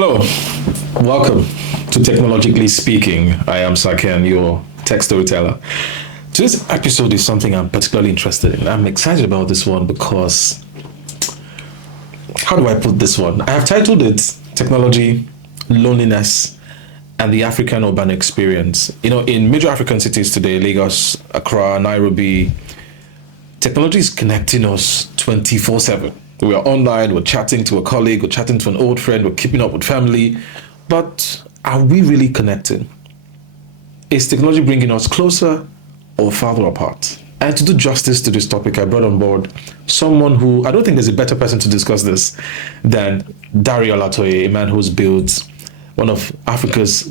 Hello, welcome to Technologically Speaking. I am Saken, your tech storyteller. Today's episode is something I'm particularly interested in. I'm excited about this one because, how do I put this one? I have titled it Technology, Loneliness, and the African Urban Experience. You know, in major African cities today, Lagos, Accra, Nairobi, technology is connecting us 24/7. We are online, we're chatting to a colleague, we're chatting to an old friend, we're keeping up with family. But are we really connecting? Is technology bringing us closer or farther apart? And to do justice to this topic, I brought on board someone who, I don't think there's a better person to discuss this than Dario Latoye, a man who's built one of Africa's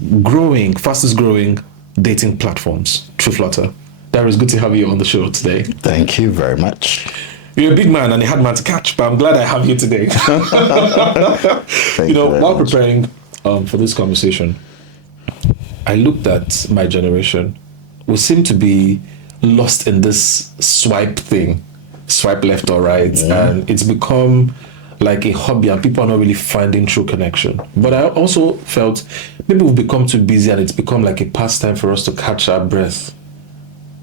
fastest growing dating platforms, TrueFlutter. Dario, it's good to have you on the show today. Thank you very much. You're a big man and a hard man to catch, but I'm glad I have you today. While preparing for this conversation, I looked at my generation. We seem to be lost in this swipe thing, swipe left or right, and it's become like a hobby and people are not really finding true connection. But I also felt maybe we've become too busy and it's become like a pastime for us to catch our breath.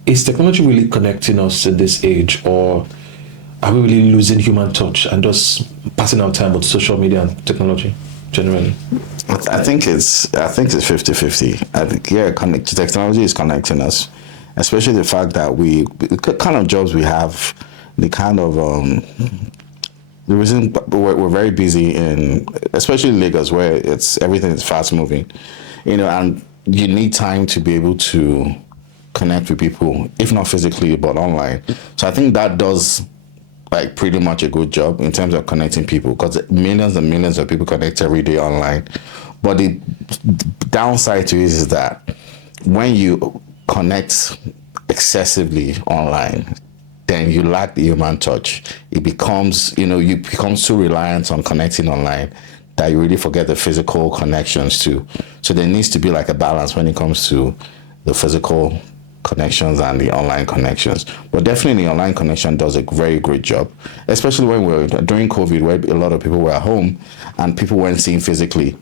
Is technology really connecting us in this age, or are we really losing human touch and just passing our time with social media and technology generally? I think it's 50-50. I think technology is connecting us, especially the fact that the kind of jobs we have, the kind of the reason we're very busy in, especially Lagos, where everything is fast moving, and you need time to be able to connect with people, if not physically, but online. So I think that does pretty much a good job in terms of connecting people, because millions and millions of people connect every day online. But the downside to it is that when you connect excessively online, then you lack the human touch. It becomes, you become so reliant on connecting online that you really forget the physical connections too. So there needs to be like a balance when it comes to the physical connections and the online connections. But definitely the online connection does a very great job, especially when we're during COVID, where a lot of people were at home and people weren't seen physically.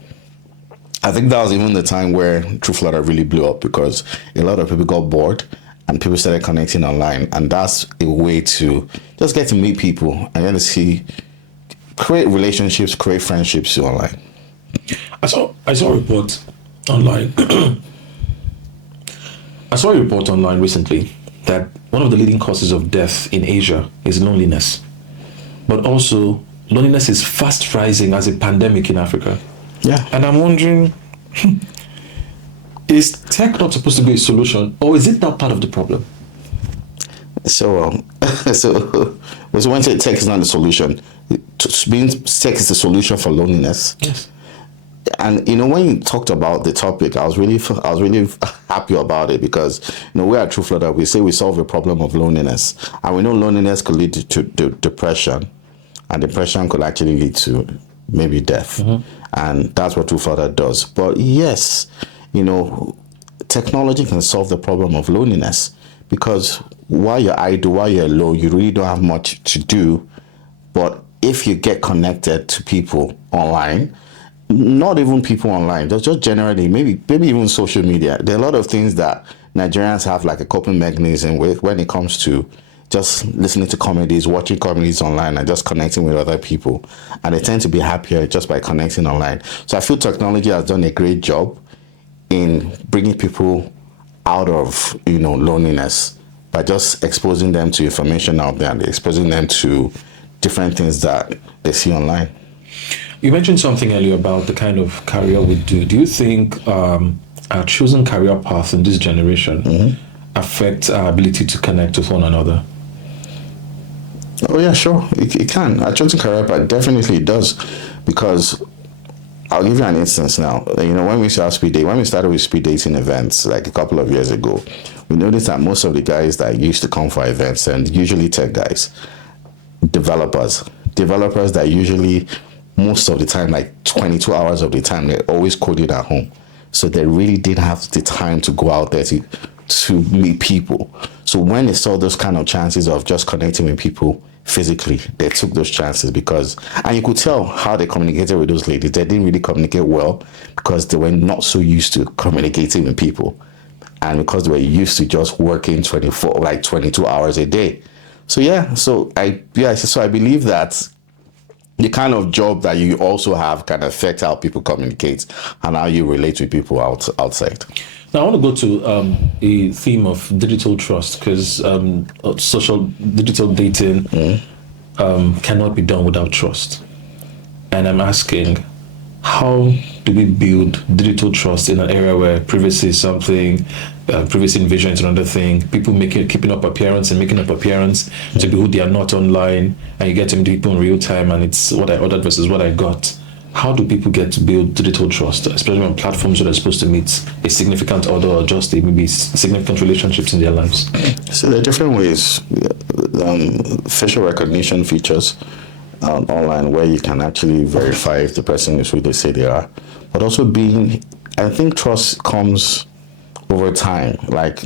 I think that was even the time where TrueFlutter really blew up, because a lot of people got bored and people started connecting online, and that's a way to just get to meet people and then create relationships, create friendships online. I saw a report online. I saw a report online recently that one of the leading causes of death in Asia is loneliness. But also, loneliness is fast rising as a pandemic in Africa. Yeah. And I'm wondering, is tech not supposed to be a solution, or is it not part of the problem? So when tech is not the solution, tech is the solution for loneliness. Yes. And when you talked about the topic, I was really happy about it, because we at TrueFlutter, we say we solve the problem of loneliness, and we know loneliness could lead to depression, and depression could actually lead to maybe death, and that's what TrueFlutter does. But yes, technology can solve the problem of loneliness, because while you're idle, while you're alone, you really don't have much to do. But if you get connected to people online, not even people online, just generally, maybe even social media. There are a lot of things that Nigerians have like a coping mechanism with when it comes to just listening to comedies, watching comedies online, and just connecting with other people. And they tend to be happier just by connecting online. So I feel technology has done a great job in bringing people out of, loneliness by just exposing them to information out there and exposing them to different things that they see online. You mentioned something earlier about the kind of career we do. Do you think our chosen career path in this generation affects our ability to connect with one another? Oh yeah, sure. It can. Our chosen career path definitely does, because I'll give you an instance now. When we started with speed dating events like a couple of years ago, we noticed that most of the guys that used to come for events, and usually tech guys, developers that usually most of the time, like 22 hours of the time, they're always coding at home. So they really didn't have the time to go out there to meet people. So when they saw those kind of chances of just connecting with people physically. They took those chances because, and you could tell how they communicated with those ladies. They didn't really communicate well because they were not so used to communicating with people, and because they were used to just working 22 hours a day. So I believe that the kind of job that you also have can affect how people communicate and how you relate with people outside. Now, I want to go to a theme of digital trust because social digital dating cannot be done without trust. And I'm asking, how do we build digital trust in an area where privacy is something, privacy invasion is another thing, people keeping up appearance and making up appearance to be who they are not online, and you get to meet people in real time and it's what I ordered versus what I got. How do people get to build digital trust, especially on platforms where they're supposed to meet a significant other or just maybe significant relationships in their lives? So there are different ways. Facial recognition features online where you can actually verify if the person is who they say they are. But also I think trust comes over time. Like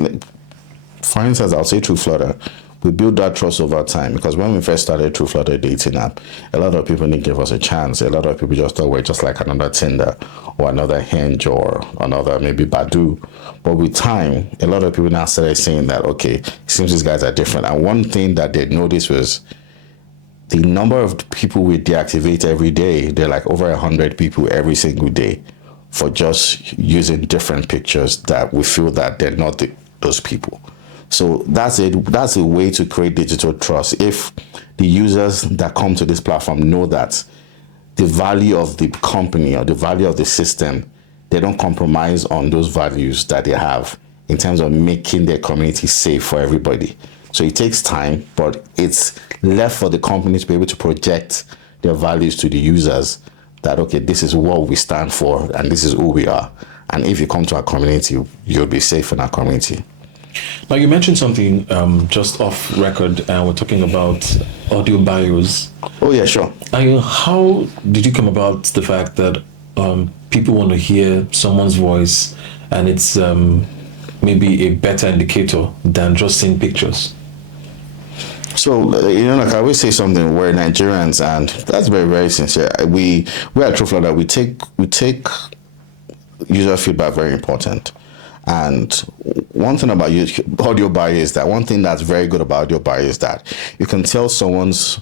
for instance, I'll say TrueFlutter. We built that trust over time because when we first started TrueFlutter dating app, a lot of people didn't give us a chance. A lot of people just thought we're just like another Tinder or another Hinge or another maybe Badoo. But with time, a lot of people now started saying that, okay, it seems these guys are different. And one thing that they noticed was the number of people we deactivate every day. They're like over 100 people every single day for just using different pictures that we feel that they're not those people. So that's it. That's a way to create digital trust. If the users that come to this platform know that the value of the company or the value of the system, they don't compromise on those values that they have in terms of making their community safe for everybody. So it takes time, but it's left for the company to be able to project their values to the users that, okay, this is what we stand for and this is who we are. And if you come to our community, you'll be safe in our community. Now, you mentioned something just off record, and we're talking about audio bios. Oh, yeah, sure. How did you come about the fact that people want to hear someone's voice and it's maybe a better indicator than just seeing pictures? So, like I always say something, we're Nigerians, and that's very, very sincere. We at TrueFlutter, we take user feedback very important. And one thing about audio bio is that one thing that's very good about audio bio is that you can tell someone's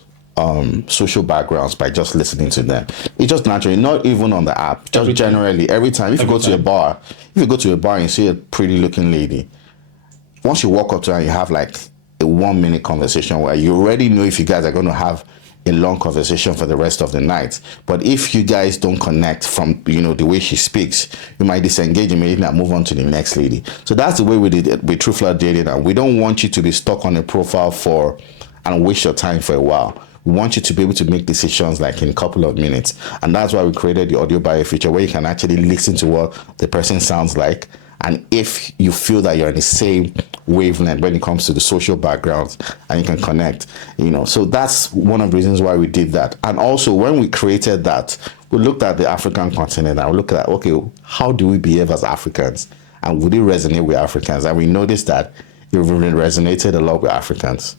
social backgrounds by just listening to them. It's just naturally, not even on the app, just generally, every time. If you go to a bar and you see a pretty looking lady, once you walk up to her and you have like a 1 minute conversation where you already know if you guys are going to have a long conversation for the rest of the night. But if you guys don't connect from, the way she speaks, you might disengage immediately and move on to the next lady. So that's the way we did it with TrueFlutter dating. And we don't want you to be stuck on a profile and waste your time for a while. We want you to be able to make decisions like in a couple of minutes. And that's why we created the audio bio feature where you can actually listen to what the person sounds like. And if you feel that you're in the same wavelength when it comes to the social backgrounds and you can connect, so that's one of the reasons why we did that. And also when we created that, we looked at the African continent and we looked at, okay, how do we behave as Africans? And would it resonate with Africans? And we noticed that it resonated a lot with Africans.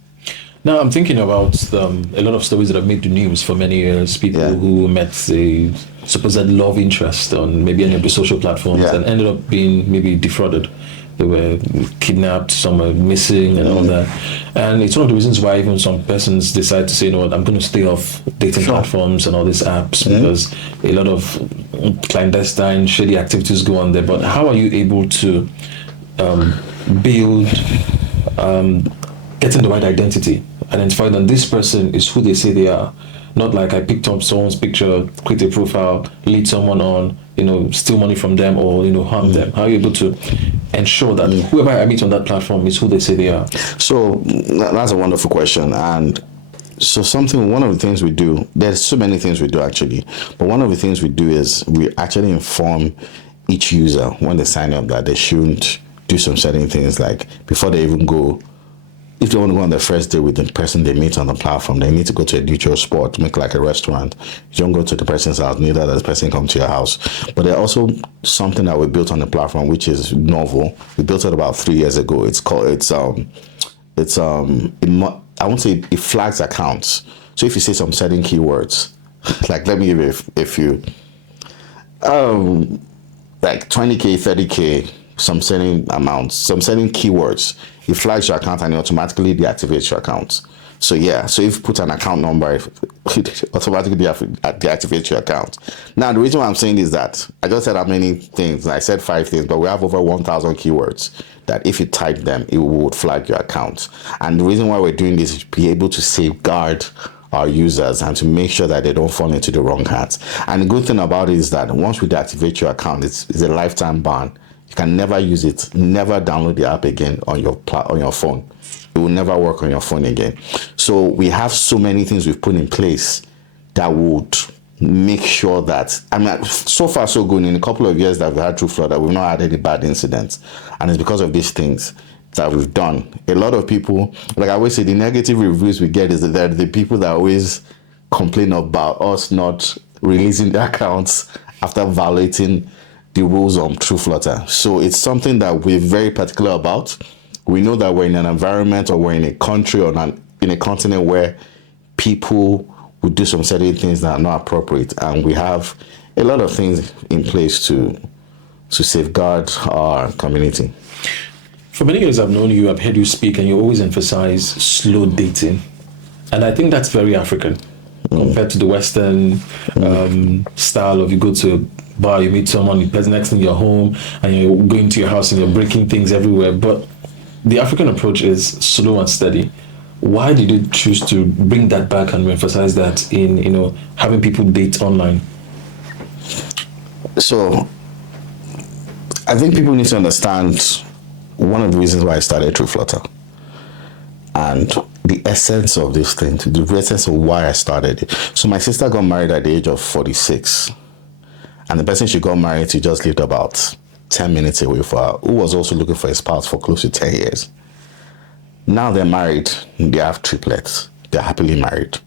Now I'm thinking about a lot of stories that have made the news for many years. People who met a supposed love interest on maybe any of the social platforms and ended up being maybe defrauded. They were kidnapped, some were missing and all that. And it's one of the reasons why even some persons decide to say, I'm going to stay off dating platforms and all these apps because a lot of clandestine, shady activities go on there. But how are you able to build, getting the right identity? Identify that this person is who they say they are. Not like I picked up someone's picture, create a profile, lead someone on, steal money from them or, harm them. How are you able to ensure that whoever I meet on that platform is who they say they are? So that's a wonderful question. And so one of the things we do, there's so many things we do actually, but one of the things we do is we actually inform each user when they sign up that they shouldn't do some certain things, like before they even go. If they want to go on their first day with the person they meet on the platform, they need to go to a neutral spot, make like a restaurant. You don't go to the person's house, neither does the person come to your house. But there's also something that we built on the platform, which is novel. We built it about 3 years ago. It's called I won't say it flags accounts. So if you say some certain keywords, like let me give you a few, like 20K, 30K, some certain amounts, some certain keywords, it flags your account and it automatically deactivates your account. So yeah, so if you put an account number, it automatically deactivates your account. Now the reason why I'm saying is that I just said how many things. I said 5 things, but we have over 1,000 keywords that if you type them, it would flag your account. And the reason why we're doing this is to be able to safeguard our users and to make sure that they don't fall into the wrong hands. And the good thing about it is that once we deactivate your account, it's a lifetime ban. You can never use it, never download the app again on your phone. It will never work on your phone again. So we have so many things we've put in place that would make sure that, I mean, so far so good. In a couple of years that we've had TrueFlutter, we've not had any bad incidents. And it's because of these things that we've done. A lot of people, like I always say, the negative reviews we get is that they're the people that always complain about us not releasing the accounts after violating the rules on TrueFlutter. So it's something that we're very particular about. We know that we're in an environment or we're in a country or in a continent where people would do some certain things that are not appropriate. And we have a lot of things in place to safeguard our community. For many years I've known you, I've heard you speak, and you always emphasize slow dating. And I think that's very African compared to the Western style of you go to a bar, you meet someone, the person next in your home, and you're going to your house and you're breaking things everywhere. But the African approach is slow and steady. Why did you choose to bring that back and emphasize that in, having people date online? So I think people need to understand one of the reasons why I started TrueFlutter and the essence of this thing, the essence of why I started it. So my sister got married at the age of 46, and the person she got married to just lived about 10 minutes away from her, who was also looking for a spouse for close to 10 years. Now they're married, they have triplets, they're happily married.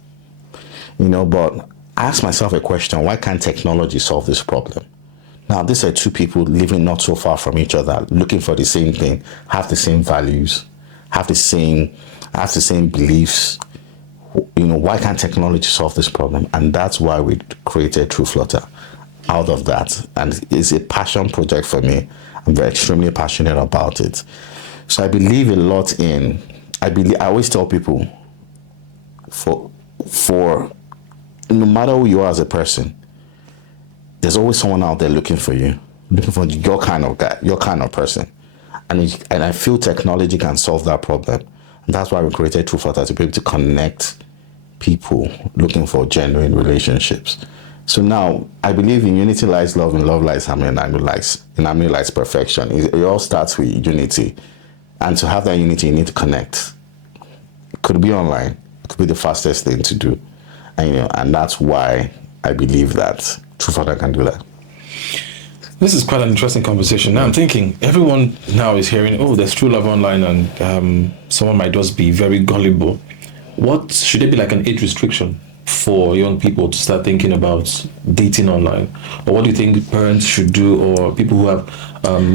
But I asked myself a question: why can't technology solve this problem? Now, these are two people living not so far from each other, looking for the same thing, have the same values, have the same beliefs. Why can't technology solve this problem? And that's why we created TrueFlutter out of that. And it's a passion project for me. I'm very extremely passionate about it. So I believe a lot in, I always tell people, for no matter who you are as a person, there's always someone out there looking for you, looking for your kind of guy, your kind of person. And I feel technology can solve that problem. And that's why we created TrueFlutter, to be able to connect people looking for genuine relationships. So now I believe in unity lies love, and love lies harmony, and harmony lies perfection. It all starts with unity. And to have that unity, you need to connect. It could be online. It could be the fastest thing to do. And that's why I believe that TrueFlutter can do that. This is quite an interesting conversation. Now I'm thinking, everyone now is hearing, oh, there's true love online, and someone might just be very gullible. What should there be like an age restriction for young people to start thinking about dating online? Or what do you think parents should do, or people who have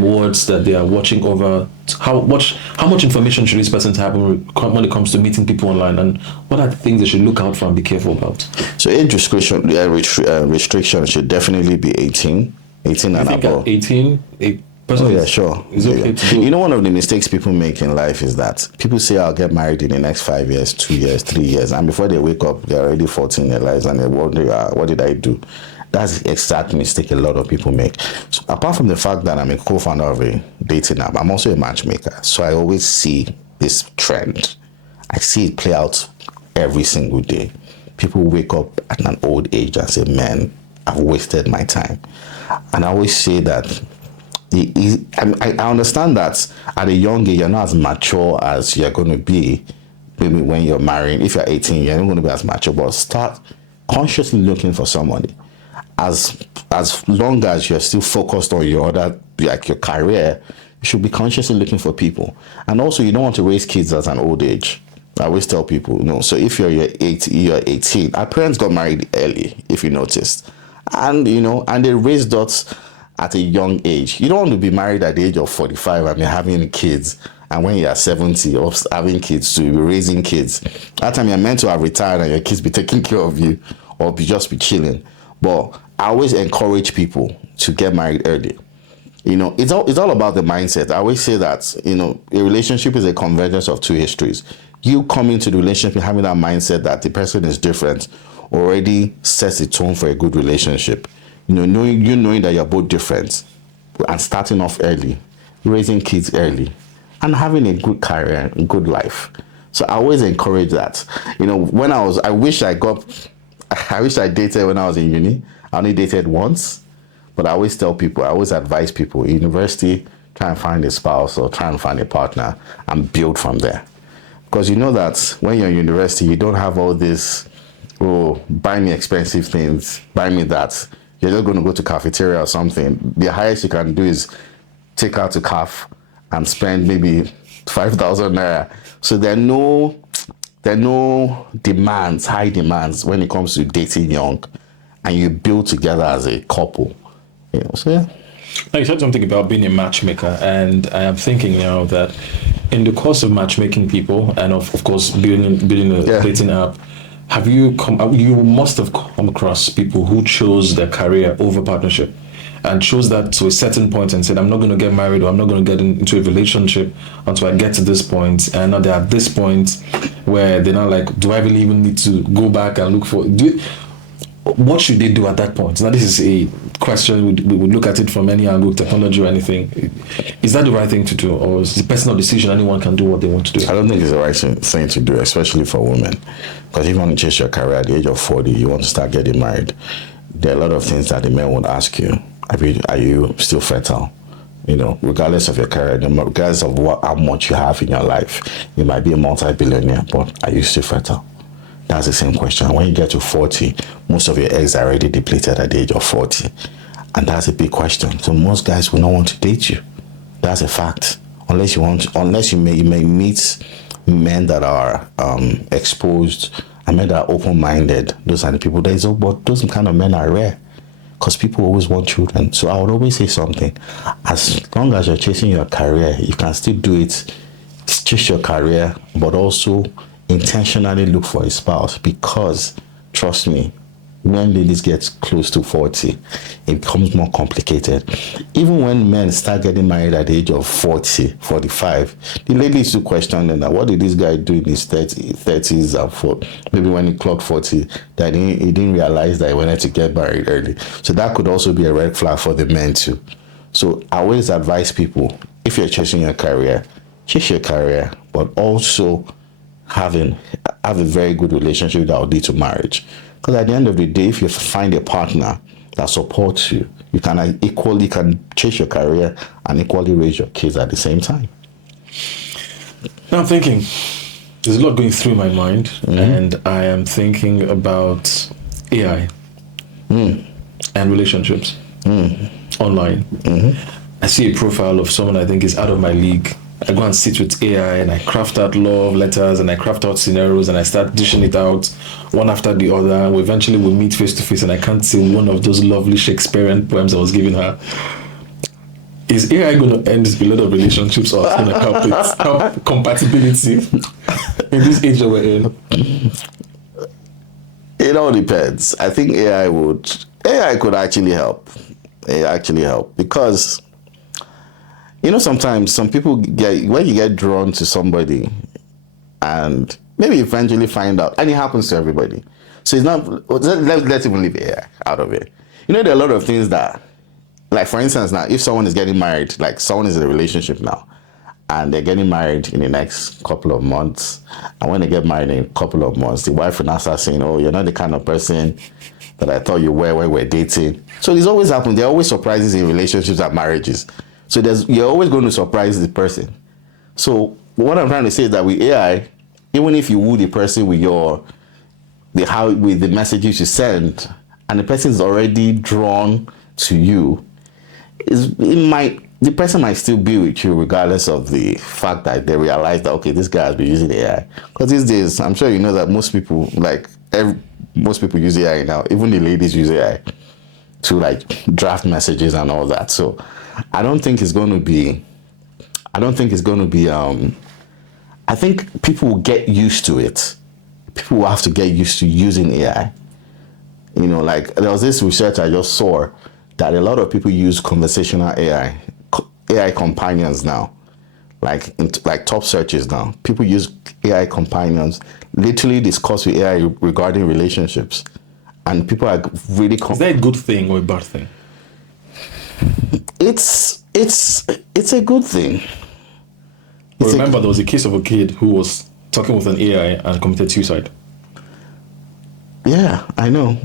words that they are watching over? How much information should this person have when it comes to meeting people online, and what are the things they should look out for and be careful about? So age restriction should definitely be 18 and above. 18, a person sure. Is okay to do. One of the mistakes people make in life is that people say, I'll get married in the next 5 years, 2 years, 3 years, and before they wake up, they're already 14 in their lives, and they wonder, what did I do? That's the exact mistake a lot of people make. So apart from the fact that I'm a co-founder of a dating app, I'm also a matchmaker. So I always see this trend. I see it play out every single day. People wake up at an old age and say, man, I've wasted my time. And I always say that I understand that at a young age, you're not as mature as you're going to be. Maybe when you're marrying, if you're 18, you're not going to be as mature, but start consciously looking for somebody. As long as you're still focused on your career, you should be consciously looking for people. And also, you don't want to raise kids at an old age. I always tell people, so if you're 18, our parents got married early, if you noticed. And, and they raised dots at a young age. You don't want to be married at the age of 45 and you're having kids and when you're 70 of having kids, to be raising kids, that time you're meant to have retired and your kids be taking care of you or be chilling. But I always encourage people to get married early. It's all about the mindset. I always say that, a relationship is a convergence of two histories. You come into the relationship having that mindset that the person is different already sets the tone for a good relationship. Knowing that you're both different and starting off early, raising kids early, and having a good career and good life. So I always encourage that. I wish I dated when I was in uni. I only dated once, but I always tell people, I always advise people, in university, try and find a spouse or try and find a partner and build from there. Because you know that when you're in university, you don't have all this, buy me expensive things, buy me that. You're just going to go to cafeteria or something. The highest you can do is take out a calf and spend maybe 5,000 naira. So there are no demands, high demands when it comes to dating young, and you build together as a couple. So yeah. Now you said something about being a matchmaker, and I am thinking now that in the course of matchmaking people, and of course building a dating app, you must have come across people who chose their career over partnership, and chose that to a certain point and said, I'm not going to get married, or I'm not going to get into a relationship until I get to this point. And now they're at this point where they're not like, do I really even need to go back and look for... What should they do at that point? Now, this is a question, we would look at it from any angle, technology or anything. Is that the right thing to do? Or is it a personal decision, anyone can do what they want to do? I don't think it's the right thing to do, especially for women. Because if you want to chase your career at the age of 40, you want to start getting married, there are a lot of things that the men would ask you. Are you still fertile? Regardless of your career, regardless of how much you have in your life, you might be a multi-billionaire, but are you still fertile? That's the same question. When you get to 40, most of your eggs are already depleted at the age of 40. And that's a big question. So most guys will not want to date you. That's a fact. Unless you may meet men that are exposed and men that are open-minded. Those are the people. But those kind of men are rare, because people always want children. So I would always say something. As long as you're chasing your career, you can still do it. Chase your career, but also intentionally look for a spouse, because trust me, when ladies get close to 40, it becomes more complicated. Even when men start getting married at the age of 40, 45, the ladies still question them, what did this guy do in his 30s and 40? Maybe when he clocked 40, that he didn't realize that he wanted to get married early. So that could also be a red flag for the men too. So I always advise people, if you're chasing your career, chase your career, but also have a very good relationship that will lead to marriage. Because at the end of the day, if you find a partner that supports you, you can chase your career and equally raise your kids at the same time. Now I'm thinking, there's a lot going through my mind, and I am thinking about AI and relationships online. I see a profile of someone I think is out of my league. I go and sit with AI and I craft out love letters and I craft out scenarios and I start dishing it out one after the other. We eventually will meet face to face and I can't say one of those lovely Shakespearean poems I was giving her. Is AI going to end a lot of relationships, or it's going to help compatibility in this age that we're in? It all depends. I think AI could actually help. Because sometimes some people when you get drawn to somebody and maybe eventually find out, and it happens to everybody. So it's not, let's even leave AI out of it. There are a lot of things that, like for instance now, if someone is getting married, like someone is in a relationship now, and they're getting married in the next couple of months, and when they get married in a couple of months, the wife will now start saying, oh, you're not the kind of person that I thought you were when we're dating. So this always happens. There are always surprises in relationships and marriages. So you're always going to surprise the person. So what I'm trying to say is that with AI, even if you woo the person with the messages you send, and the person is already drawn to you, the person might still be with you regardless of the fact that they realize that, okay, this guy has been using AI. Because these days, I'm sure you know that most people use AI now. Even the ladies use AI to draft messages and all that. So I don't think it's going to be I don't think it's going to be. I think people will get used to it. People will have to get used to using AI. You know, like there was this research I just saw that a lot of people use conversational AI companions now, like top searches now. People use AI companions, literally discuss with AI regarding relationships, and people are really. Is that a good thing or a bad thing? It's a good thing. Remember, there was a case of a kid who was talking with an AI and committed suicide. Yeah, I know.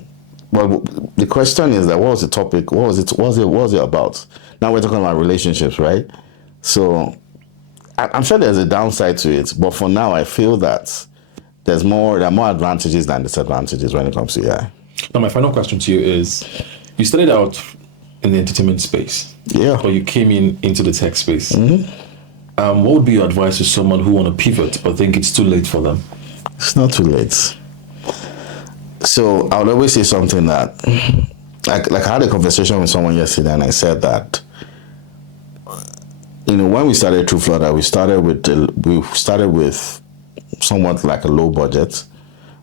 Well, the question is that what was the topic? What was it about? Now we're talking about relationships, right? So I'm sure there's a downside to it, but for now, I feel that there are more advantages than disadvantages when it comes to AI. Now, my final question to you is: you started out in the entertainment space, yeah, or you came into the tech space. Mm-hmm. What would be your advice to someone who want to pivot but think it's too late for them? It's not too late. So I would always say something that, like I had a conversation with someone yesterday, and I said that, you know, when we started True Flutter, we started with somewhat like a low budget,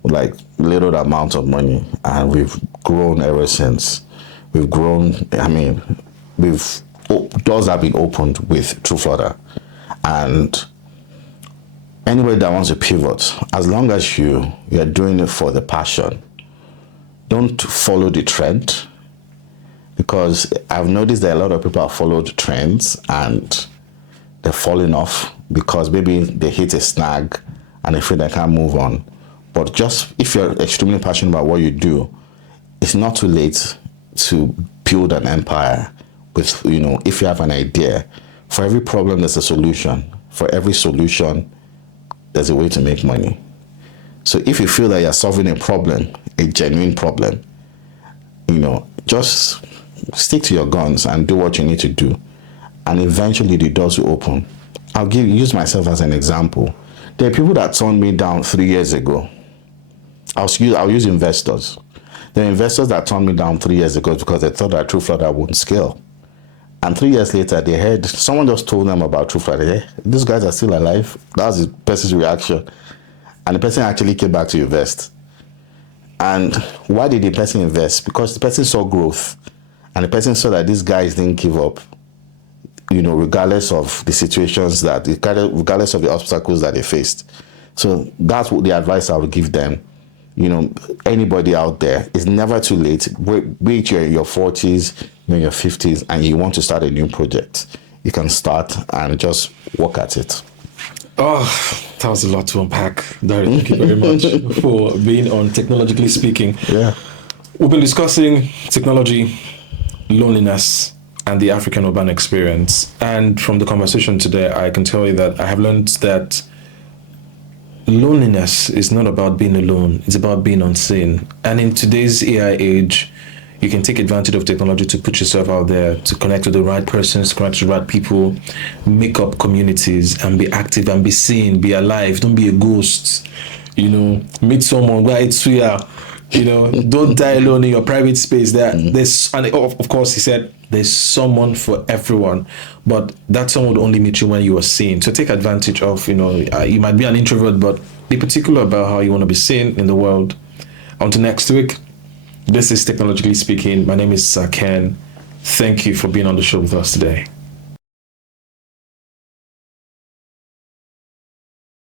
like little amount of money, and we've grown ever since. We've grown. I mean, doors have been opened with True Flutter, and anybody that wants to pivot, as long as you're doing it for the passion, don't follow the trend, because I've noticed that a lot of people have followed trends and they're falling off because maybe they hit a snag and they feel they can't move on. But just if you're extremely passionate about what you do, it's not too late to build an empire with, you know, if you have an idea. For every problem, there's a solution. For every solution, there's a way to make money. So if you feel that you're solving a problem, a genuine problem, you know, just stick to your guns and do what you need to do. And eventually the doors will open. I'll use myself as an example. There are people that turned me down 3 years ago. I'll use investors. There are investors that turned me down 3 years ago because they thought that True Flutter wouldn't scale. And 3 years later, they heard someone just told them about True Flutter. Hey, these guys are still alive. That was the person's reaction. And the person actually came back to invest. And why did the person invest? Because the person saw growth. And the person saw that these guys didn't give up, you know, regardless of the situations regardless of the obstacles that they faced. So that's what the advice I would give them. You know, anybody out there, it's never too late. Wait, you're in your 40s, you're in your 50s, and you want to start a new project. You can start and just work at it. Oh, that was a lot to unpack. Dari, thank you very much for being on Technologically Speaking. Yeah. We've been discussing technology, loneliness, and the African urban experience. And from the conversation today, I can tell you that I have learned that loneliness is not about being alone. It's about being unseen. And in today's AI age, you can take advantage of technology to put yourself out there, to connect with the right persons, connect with the right people, make up communities, and be active and be seen, be alive. Don't be a ghost. You know, meet someone, where it's you know, don't die alone in your private space. There's, and of course, he said there's someone for everyone, but that someone would only meet you when you are seen. So take advantage of, you know, you might be an introvert, but be particular about how you want to be seen in the world. Until next week, this is Technologically Speaking. My name is Ken. Thank you for being on the show with us today.